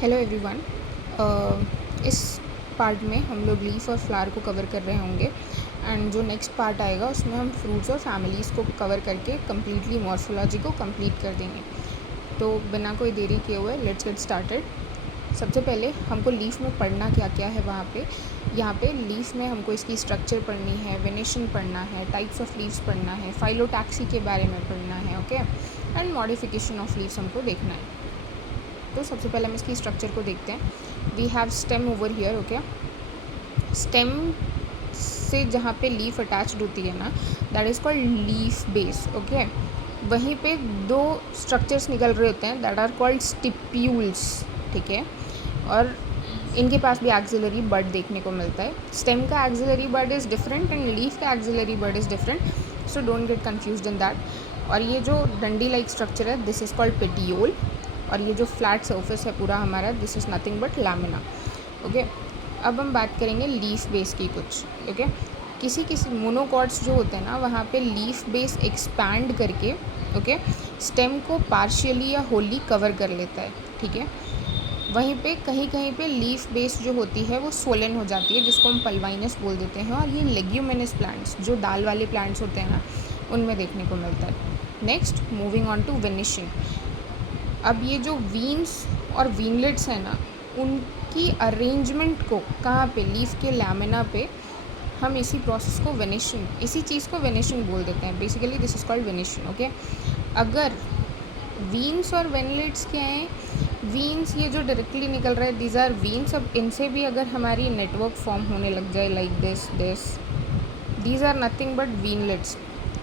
Hello everyone. इस part में हम लोग लीफ और फ्लावर को कवर कर रहे होंगे एंड जो नेक्स्ट पार्ट आएगा उसमें हम फ्रूट्स और फैमिलीज़ को कवर करके कम्प्लीटली मॉर्फोलॉजी को कंप्लीट कर देंगे। तो बिना कोई देरी किए हुए लेट्स गेट स्टार्टेड। सबसे पहले हमको लीफ में पढ़ना क्या क्या है यहाँ पे लीफ में हमको इसकी स्ट्रक्चर पढ़नी है, वेनेशन पढ़ना है, टाइप्स ऑफ लीव्स पढ़ना है, फाइलोटैक्सी के बारे में पढ़ना है, okay, and modification of leaves हमको देखना है। तो सबसे पहले हम इसकी स्ट्रक्चर को देखते हैं। We have stem over here, okay. Stem से जहाँ पे लीफ अटैच्ड होती है ना, that is called leaf base, okay. वहीं पे दो स्ट्रक्चर्स निकल रहे होते हैं दैट आर कॉल्ड स्टिप्यूल्स, ठीक है। और इनके पास भी एक्सिलरी बड देखने को मिलता है। स्टेम का axillary bud is different and leaf का axillary bud is different, so don't get confused in that. और ये जो डंडी लाइक स्ट्रक्चर है दिस इज़ कॉल्ड पेटियोल, और ये जो फ्लैट सरफेस है पूरा हमारा this is nothing but lamina, okay. अब हम बात करेंगे लीफ बेस की कुछ, ओके। किसी मोनोकॉट्स जो होते हैं ना वहाँ पे लीफ बेस एक्सपैंड करके, ओके, स्टेम को पार्शियली या होली कवर कर लेता है, ठीक है। वहीं पे कहीं कहीं पे लीफ बेस जो होती है वो सोलन हो जाती है, जिसको हम पल्वाइनस बोल देते हैं, और ये लेग्यूमिनस प्लांट्स जो दाल वाले प्लांट्स होते हैं ना उनमें देखने को मिलता है। Next moving on to venation. अब ये जो वीन्स और वीनलेट्स हैं ना उनकी अरेंजमेंट को कहाँ पे, लीफ के लैमिना पे हम इसी प्रोसेस को वेनिशिंग, इसी चीज़ को वेनिशिंग बोल देते हैं। Basically this is called vanishing, okay. अगर वीन्स और वेनलेट्स क्या हैं, वीन्स ये जो डायरेक्टली निकल रहा है दीज आर वीन्स। अब इनसे भी अगर हमारी नेटवर्क फॉर्म होने लग जाए like this these are nothing but veinlets.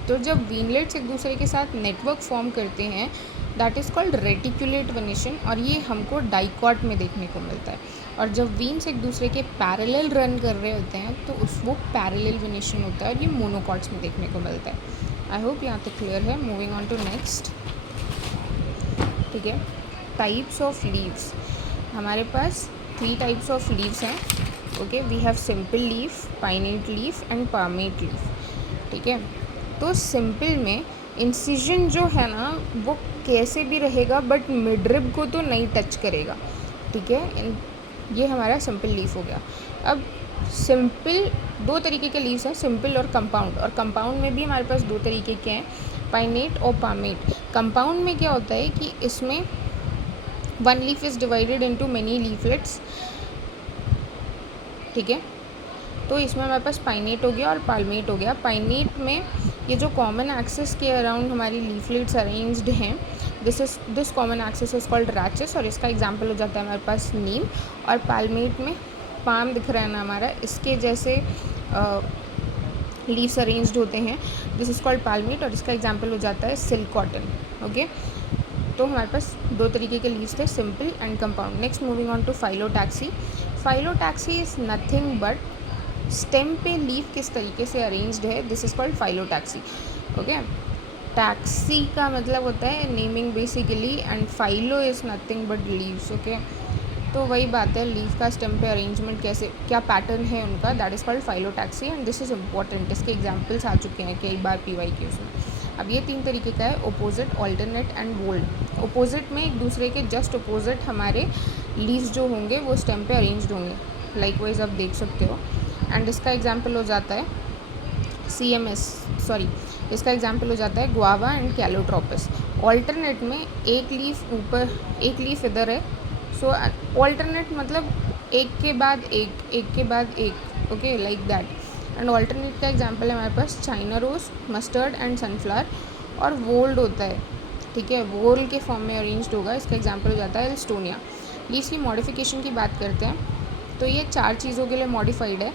तो जब वीनलेट्स एक दूसरे के साथ नेटवर्क फॉर्म करते हैं that is called reticulate venation, और ये हमको डाइकॉट में देखने को मिलता है। और जब वीन्स एक दूसरे के पैरेलल रन कर रहे होते हैं तो वो पैरेलल वेनिशन होता है, और ये मोनोकॉट्स में देखने को मिलता है। आई होप यहाँ तक क्लियर है। मूविंग ऑन टू नेक्स्ट, ठीक है। टाइप्स ऑफ लीव्स, हमारे पास 3 टाइप्स ऑफ लीव्स हैं, okay. We have simple leaf, pinnate leaf and palmate leaf, ठीक है। तो सिंपल में इंसिजन जो है ना वो कैसे भी रहेगा बट मिडरिब को तो नहीं टच करेगा, ठीक है। ये हमारा सिंपल लीफ हो गया। अब सिंपल 2 तरीके के लीव्स हैं, सिंपल और कंपाउंड, और कंपाउंड में भी हमारे पास 2 तरीके के हैं, पाइनेट और पामेट। कंपाउंड में क्या होता है कि इसमें 1 leaf is divided into many leaflets, ठीक है। तो इसमें हमारे पास पाइनेट हो गया और पालमेट हो गया। पाइनेट में ये जो कॉमन एक्सिस के अराउंड हमारी लीफलेट्स अरेंज्ड हैं this common axis is called rachis, और इसका एग्जांपल हो जाता है हमारे पास नीम। और पालमेट में पाम दिख रहा है ना हमारा, इसके जैसे लीव्स अरेंज्ड होते हैं, दिस इज़ कॉल्ड पालमेट, और इसका एग्जांपल हो जाता है सिल्क कॉटन, ओके। तो हमारे पास 2 तरीके के लीव्स थे, simple and compound. Next moving on to phyllotaxy. Phyllotaxy is nothing but stem पे लीफ किस तरीके से अरेंज्ड है, this is called phyllotaxy, okay. Taxi का मतलब होता है naming basically, and phyllo is nothing but leaves, okay. तो वही बात है, लीफ का स्टेम पे अरेंजमेंट कैसे, क्या पैटर्न है उनका, that is called phyllotaxy, and this is important. इसके एग्जाम्पल्स आ चुके हैं कई बार PYQs में। अब ये 3 तरीके का है, opposite, alternate and whorled. Opposite में एक दूसरे के जस्ट ओपोजिट हमारे लीव्स जो होंगे वो स्टेम पे अरेंज्ड होंगे, लाइकवाइज आप देख सकते हो। एंड इसका एग्जाम्पल हो जाता है इसका एग्जाम्पल हो जाता है गुआवा एंड कैलोट्रोपस। ऑल्टरनेट में एक लीफ ऊपर, एक लीफ इधर है, सो ऑल्टरनेट मतलब एक के बाद एक, एक के बाद एक, okay, like that. And alternate का एग्जाम्पल है हमारे पास China rose, mustard and sunflower. और वोल्ड होता है, ठीक है, वोल के फॉर्म में अरेंज्ड होगा, इसका एग्जाम्पल हो जाता है एल्स्टोनिया। लीव्स की मॉडिफिकेशन की बात करते हैं तो ये 4 चीज़ों के लिए मॉडिफाइड है।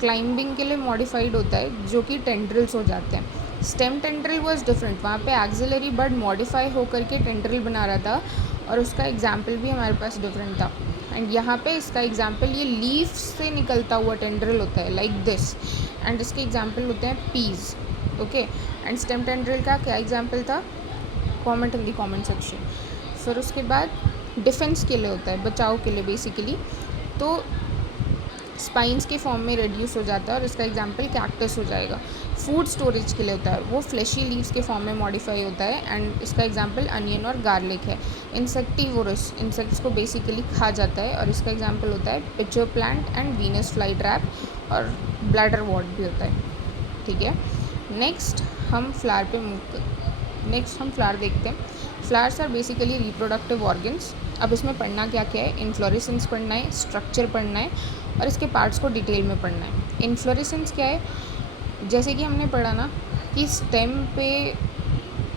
क्लाइंबिंग के लिए मॉडिफाइड होता है जो कि टेंड्रिल्स हो जाते हैं। स्टेम टेंड्रिल वाज डिफरेंट, वहाँ पे एक्सिलरी बड मॉडिफाई होकर के टेंड्रिल बना रहा था, और उसका एग्जाम्पल भी हमारे पास डिफरेंट था। एंड यहाँ पे इसका एग्जाम्पल ये लीफ से निकलता हुआ टेंड्रिल होता है लाइक दिस, एंड इसके एग्जाम्पल होते हैं peas, okay. And stem tendril का क्या एग्जाम्पल था, comment in the comment section. फिर उसके बाद डिफेंस के लिए होता है, बचाव के लिए बेसिकली। तो स्पाइंस के फॉर्म में रिड्यूस हो जाता है और इसका एग्जांपल कैक्टस हो जाएगा। फूड स्टोरेज के लिए होता है, वो फ्लैशी लीव्स के फॉर्म में मॉडिफाई होता है एंड इसका एग्जांपल अनियन और गार्लिक है। इंसेक्टिवोरस, इंसेक्ट्स को बेसिकली खा जाता है और इसका एग्जांपल होता है pitcher plant and Venus fly trap और ब्लैडर वॉर्ट भी होता है। ठीक है, नेक्स्ट हम फ्लावर देखते हैं। Flowers are basically reproductive organs. अब इसमें पढ़ना क्या क्या है, इन्फ्लोरेसेंस पढ़ना है, स्ट्रक्चर पढ़ना है और इसके पार्ट्स को डिटेल में पढ़ना है। इन्फ्लोरेसेंस क्या है, जैसे कि हमने पढ़ा ना कि स्टेम पे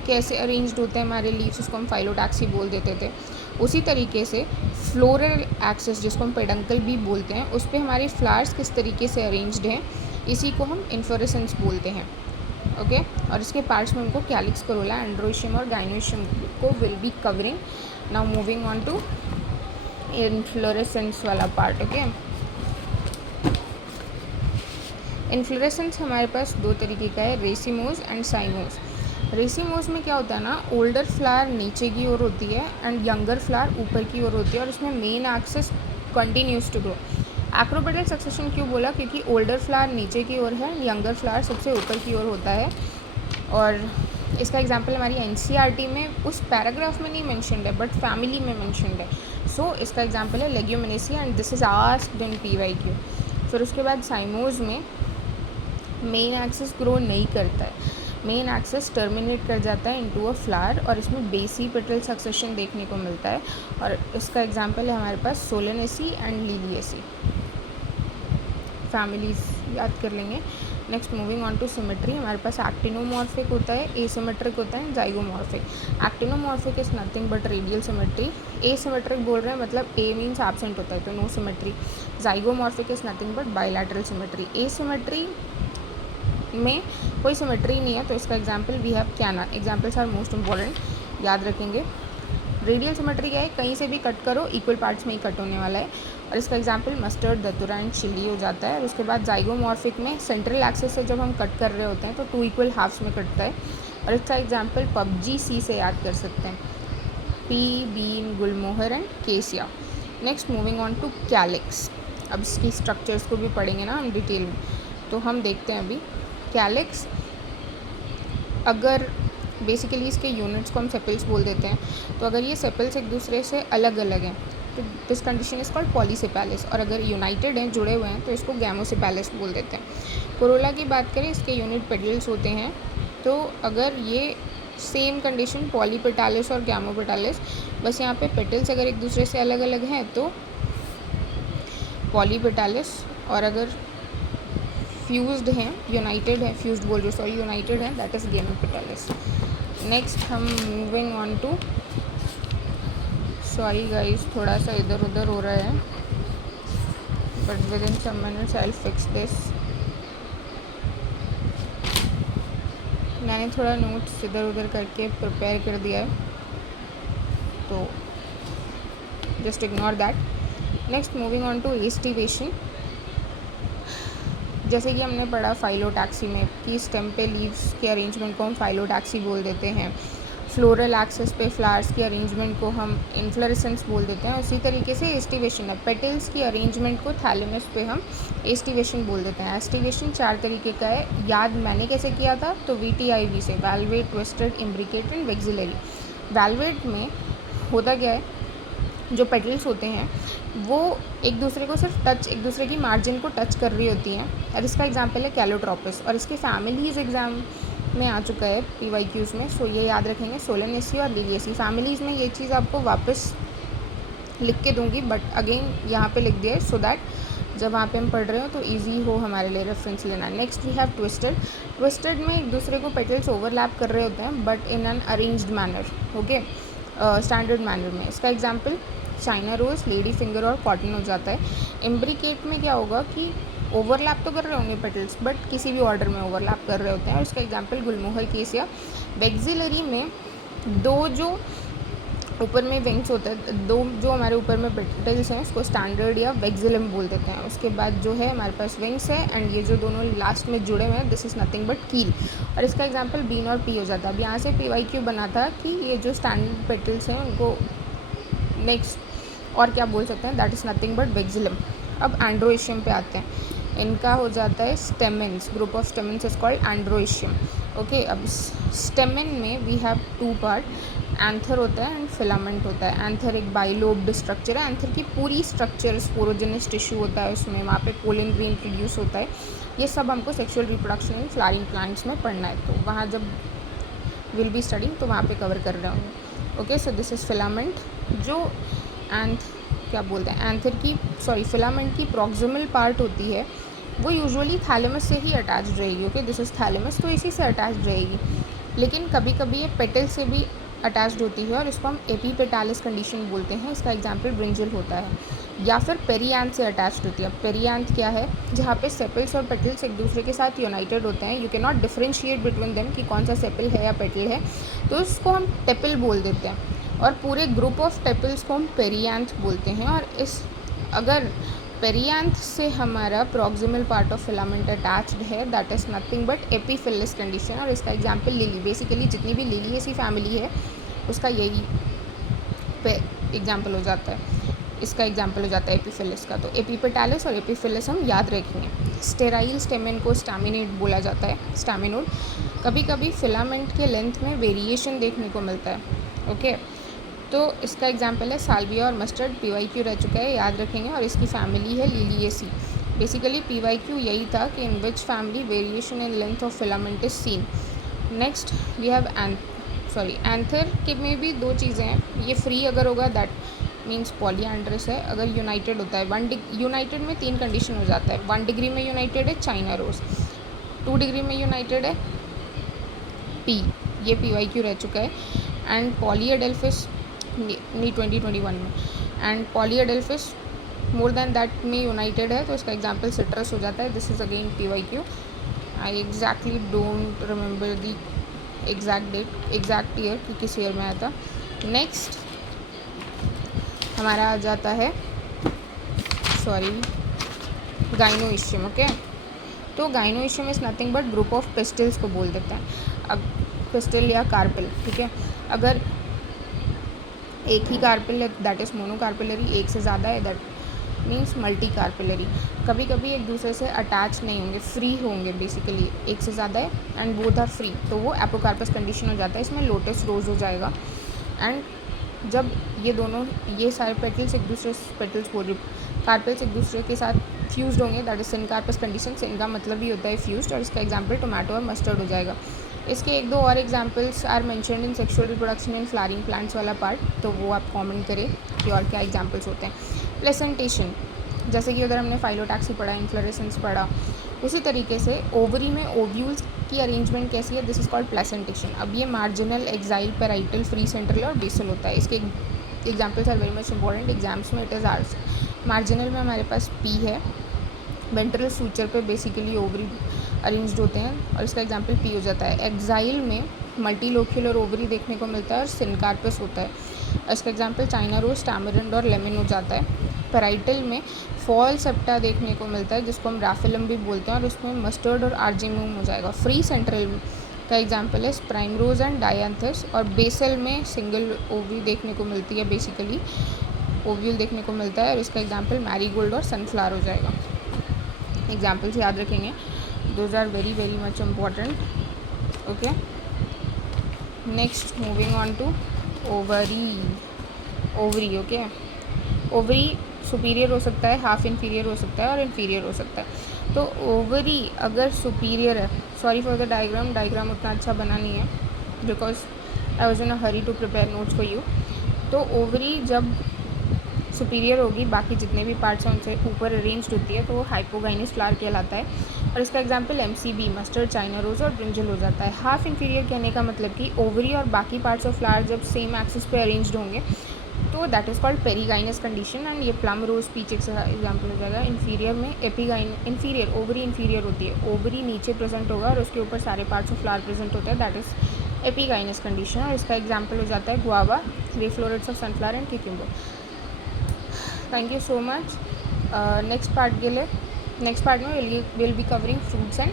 कैसे अरेंज्ड होते हैं हमारे लीव्स, उसको हम फाइलोटैक्सी बोल देते थे। उसी तरीके से फ्लोरल एक्सिस, जिसको हम पेडंकल भी बोलते हैं, उस पर हमारे फ्लावर्स किस तरीके से अरेंज्ड हैं, इसी को हम इन्फ्लोरेसेंस बोलते हैं। ओके, और इसके पार्ट्स में उनको कैलिक्स, करोला, एंड्रोशियम और गाइनोशियम को will be covering. Now moving on to inflorescence वाला पार्ट। ओके, इन्फ्लोरेसेंस हमारे पास दो तरीके का है, रेसिमोज एंड साइमोज। रेसिमोज में क्या होता है ना, ओल्डर फ्लावर नीचे की ओर होती है एंड यंगर फ्लावर ऊपर की ओर होती है और इसमें main axis continues to grow. Acropetal succession क्यों बोला, क्योंकि ओल्डर फ्लावर नीचे की ओर है, यंगर फ्लावर सबसे ऊपर की ओर होता है। और इसका एग्जांपल हमारी एनसीईआरटी में उस पैराग्राफ में नहीं मेंशन्ड है बट फैमिली में मेंशन्ड है। सो इसका एग्जांपल है Leguminosae and this is asked in PYQ. फिर उसके बाद साइमोज में मेन एक्सिस ग्रो नहीं करता है, मेन एक्सिस टर्मिनेट कर जाता है इनटू अ फ्लावर और इसमें बेसी पेटल सक्सेशन देखने को मिलता है। और इसका एग्जांपल है हमारे पास सोलेनेसी एंड लिलिएसी। फैमिलीज याद कर लेंगे। Next moving on to symmetry, हमारे पास एक्टिनोमॉर्फिक होता है, एसिमेट्रिक होता है, zygomorphic. Actinomorphic is nothing but radial symmetry. Asymmetric बोल रहे हैं मतलब ए मीन्स एब्सेंट होता है तो no symmetry. Zygomorphic is nothing but bilateral symmetry. Asymmetry में कोई सिमेट्री नहीं है तो इसका example we have canna. Examples are most important, याद रखेंगे। रेडियल सिमेट्री क्या है, कहीं से भी कट करो इक्वल पार्ट्स में ही कट होने वाला है और इसका example mustard, datura and chilli हो जाता है। और उसके बाद जाइगोमॉर्फिक में सेंट्रल एक्सिस से जब हम कट कर रहे होते हैं तो 2 इक्वल हाफ्स में कटता है और इसका एग्जांपल पबजी सी से याद कर सकते हैं, pea, bean, gulmohar and cassia. Next moving on to calyx. अब इसकी स्ट्रक्चर्स को भी पढ़ेंगे ना हम डिटेल में, तो हम देखते हैं अभी कैलिक्स। अगर बेसिकली इसके यूनिट्स को हम सेपल्स बोल देते हैं, तो अगर ये सेपल्स एक दूसरे से अलग अलग हैं तो दिस कंडीशन इज कॉल्ड पॉलीसेपैलिस, और अगर यूनाइटेड हैं, जुड़े हुए हैं, तो इसको गैमोसेपैलिस बोल देते हैं। कोरोला की बात करें, इसके यूनिट पेटल्स होते हैं, तो अगर ये सेम कंडीशन पॉलीपेटालिस और गैमोपेटालिस, बस यहाँ पे पेटल्स अगर एक दूसरे से अलग अलग हैं तो पॉलीपेटालिस, और अगर फ्यूज्ड हैं, यूनाइटेड है, फ्यूज्ड बोल रही हूँ सॉरी, यूनाइटेड है, दैट इज़ गैमोपेटालिस। नेक्स्ट हम moving on to, sorry guys थोड़ा सा इधर उधर हो रहा है but within some minutes I will fix this. मैंने थोड़ा नोट्स इधर उधर करके प्रिपेयर कर दिया है तो just ignore that. Next moving on to aestivation. जैसे कि हमने पढ़ा फाइलोटैक्सी में कि स्टेम पे लीव्स के अरेंजमेंट को हम फाइलोटैक्सी बोल देते हैं, फ्लोरल एक्सिस पे फ्लावर्स की अरेंजमेंट को हम इन्फ्लोरेसेंस बोल देते हैं। उसी तरीके से एस्टिवेशन है, पेटल्स की अरेंजमेंट को थैलेमस पे हम एस्टिवेशन बोल देते हैं। एस्टिवेशन 4 तरीके का है, याद मैंने कैसे किया था, तो VTIV से, वैल्वेट, ट्विस्टेड, इम्ब्रिकेट एंड वेक्सिलरी। वैल्वेट में होता क्या है, जो पेटल्स होते हैं वो एक दूसरे को सिर्फ टच, एक दूसरे की मार्जिन को टच कर रही होती हैं, और इसका एग्जांपल है कैलोट्रोपिस, और इसके फैमिलीज़ एग्जाम में आ चुका है PYQs में, सो ये याद रखेंगे, सोलेनेसी और लिलिएसी। फैमिलीज़ में ये चीज़ आपको वापस लिख के दूंगी बट अगेन यहाँ पे लिख दिया है सो दैट जब वहाँ पे हम पढ़ रहे हो तो इजी हो हमारे लिए रेफरेंस लेना। Next we have twisted. Twisted में एक दूसरे को पेटल्स ओवरलैप कर रहे होते हैं but in an arranged manner, okay, standard manner में। इसका example China rose, lady finger और कॉटन हो जाता है। इम्ब्रिकेट में क्या होगा कि ओवरलैप तो कर रहे होंगे पेटल्स बट किसी भी ऑर्डर में ओवरलैप कर रहे होते हैं, और इसका एग्जांपल गुलमोहर, केसिया। वेक्सिलरी में दो जो ऊपर में विंग्स होते हैं, दो जो हमारे ऊपर में पेटल्स हैं उसको स्टैंडर्ड या वेक्सिलम बोल देते हैं। उसके बाद जो है हमारे पास विंग्स है एंड ये जो दोनों लास्ट में जुड़े हुए हैं दिस इज़ नथिंग बट कील, और इसका एग्जांपल बीन और पी हो जाता है। अब यहाँ से PYQ बना था कि ये जो स्टैंडर्ड पेटल्स हैं उनको नेक्स्ट और क्या बोल सकते हैं, that is nothing but vexillum. अब एंड्रोइशियम पे आते हैं, इनका हो जाता है stamens, group of stamens is called androecium. Okay, अब स्टेमेन में we have two part, anther होता है एंड फिलामेंट होता है। एंथर एक बाइलोब्ड स्ट्रक्चर है, एंथर की पूरी स्ट्रक्चर स्पोरोजेनस टिश्यू होता है उसमें, वहाँ पे पोलन ग्रेन प्रोड्यूस होता है। ये सब हमको sexual reproduction in flowering plants में पढ़ना है, तो वहाँ जब विल बी स्टडिंग तो वहाँ पे कवर कर रहे होंगे। Okay, so this is filament. जो क्या बोलते हैं एंथर की फिलामेंट की प्रॉक्सिमल पार्ट होती है वो यूजुअली थैलेमस से ही अटैच्ड रहेगी। ओके, दिस इज़ थैलेमस, तो इसी से अटैच्ड रहेगी, लेकिन कभी कभी ये पेटल से भी अटैच्ड होती है और इसको हम एपीपेटालिस कंडीशन बोलते हैं। इसका एग्जांपल ब्रिंजल होता है। या फिर पेरियांथ से अटैच्ड होती है। पेरियांथ क्या है, जहाँ पे सेपल्स और पेटल्स एक दूसरे के साथ यूनाइटेड होते हैं। You can not differentiate between them कि कौन सा सेपल है या पेटल है, तो इसको हम टेपल बोल देते हैं, और पूरे ग्रुप ऑफ टेपल्स को हम पेरियांथ बोलते हैं। और इस अगर पेरियांथ से हमारा proximal part of filament attached है, that is nothing but epiphyllous condition. और इसका एग्जांपल लिली, बेसिकली जितनी भी लिलिएसी फैमिली है उसका यही एग्जांपल हो जाता है, इसका एग्जांपल हो जाता है एपीफिलिस का। तो एपीपेटालिस और एपीफिलिस हम याद रखेंगे। स्टेराइल स्टेमेन को स्टैमिनेट बोला जाता है, स्टैमिनोड। कभी कभी फिलामेंट के लेंथ में वेरिएशन देखने को मिलता है। ओके, तो इसका एग्जांपल है साल्विया और मस्टर्ड। पीवाईक्यू रह चुका है, याद रखेंगे। और इसकी फैमिली है लिलिएसी। बेसिकली पीवाईक्यू यही था कि in which family variation in length of filament is seen. Next we have anther के में भी दो चीज़ें हैं। ये फ्री अगर होगा दैट मीन्स पॉलीएंड्रस है, अगर यूनाइटेड होता है यूनाइटेड में 3 कंडीशन हो जाता है। 1 डिग्री में यूनाइटेड है चाइना रोज, 2 डिग्री में यूनाइटेड है पी, ये पीवाईक्यू रह चुका है। एंड पॉलीएडेल्फिस 2021 में, and polyadelphous more than that में यूनाइटेड है, तो इसका एग्जांपल सिट्रस हो जाता है। This is again PYQ. I exactly don't remember the exact date, exact year कि किस ईयर में आया था। नेक्स्ट हमारा आ जाता है गाइनोइशियम। ओके, तो gynoecium is nothing but group of pistils को बोल देते हैं। अब पिस्टल या कार्पेल, ठीक है, अगर एक ही कार्पेल है दैट इज़ मोनोकार्पेलरी, एक से ज़्यादा है दैट मीन्स मल्टी कार्पेलरी। कभी कभी एक दूसरे से अटैच नहीं होंगे, फ्री होंगे, बेसिकली एक से ज़्यादा है एंड बोथ आर फ्री, तो वो एपोकार्पस कंडीशन हो जाता है। इसमें लोटस रोज हो जाएगा। एंड जब ये सारे पेटल्स एक दूसरे कार्पेल्स एक दूसरे के साथ फ्यूज्ड होंगे, दैट इज सिनकार्पस कंडीशन। सिन का मतलब ही होता है फ्यूज्ड, और इसका एग्जांपल टोमेटो और मस्टर्ड हो जाएगा। इसके 1-2 और examples are mentioned in sexual reproduction in flowering plants वाला पार्ट, तो वो आप कमेंट करें कि और क्या एग्जांपल्स होते हैं। प्लेसेंटेशन, जैसे कि उधर हमने फाइलोटैक्सी पढ़ा, इन्फ्लोरेसेंस पढ़ा, उसी तरीके से ओवरी में ओव्यूल्स की अरेंजमेंट कैसी है, दिस इज कॉल्ड प्लेसेंटेशन। अब ये marginal, axile, parietal, free central और बेसल होता है। इसके examples are very much important exams में, इट इज़ आर्स। मार्जिनल में हमारे पास पी है, वेंट्रल सूचर पे बेसिकली ओवरी अरेंज्ड होते हैं, और इसका एग्जांपल पी हो जाता है। एक्साइल में मल्टीलोक्यूलर ओवरी देखने को मिलता है और सिनकार्पस होता है, इसका एग्जांपल चाइना रोज, टैमरिंड और लेमन हो जाता है। पेराइटल में फॉल सेप्टा देखने को मिलता है, जिसको हम रैफिलम भी बोलते हैं, और उसमें मस्टर्ड और आर्जिमूम हो जाएगा। फ्री सेंट्रल का एग्जांपल है प्राइमरोज एंड डायंथस, और बेसल में सिंगल ओवरी देखने को मिलती है, बेसिकली ओव्यूल देखने को मिलता है, और इसका एग्जांपल मैरीगोल्ड और सनफ्लावर हो जाएगा। एग्जांपल्स याद रखेंगे, those are very very much important. Okay, next moving on to ovary. Okay, ovary superior हो सकता है, हाफ इन्फीरियर हो सकता है और इन्फीरियर हो सकता है। तो ओवरी अगर सुपीरियर है, सॉरी फॉर द डायग्राम उतना अच्छा बना नहीं है because I was in a hurry to prepare notes for you. तो ओवरी जब सुपीरियर होगी, बाकी जितने भी पार्ट्स हैं उनसे ऊपर अरेंज्ड होती है, तो वो हाइपोगाइनस फ्लावर कहलाता है, और इसका example MCB, mustard, China rose और ब्रिंजल हो जाता है। हाफ इन्फीरियर कहने का मतलब कि ओवरी और बाकी पार्ट्स ऑफ फ्लावर जब सेम एक्सिस पे अरेंज्ड होंगे, तो that is called perigynous condition. And ये प्लम रोज पीच एग्जाम्पल हो जाएगा। इन्फीरियर में इन्फीरियर ओवरी इन्फीरियर होती है, ओवरी नीचे प्रेजेंट होगा और उसके ऊपर सारे पार्ट्स ऑफ फ्लावर प्रेजेंट होते हैं, दैट इज़ एपीगाइनस कंडीशन, और इसका एग्जाम्पल हो जाता है guava, ray florets of sunflower and cucumber. Thank you so much. Next part के लिए, नेक्स्ट पार्ट में will be covering fruits and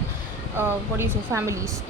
what is families.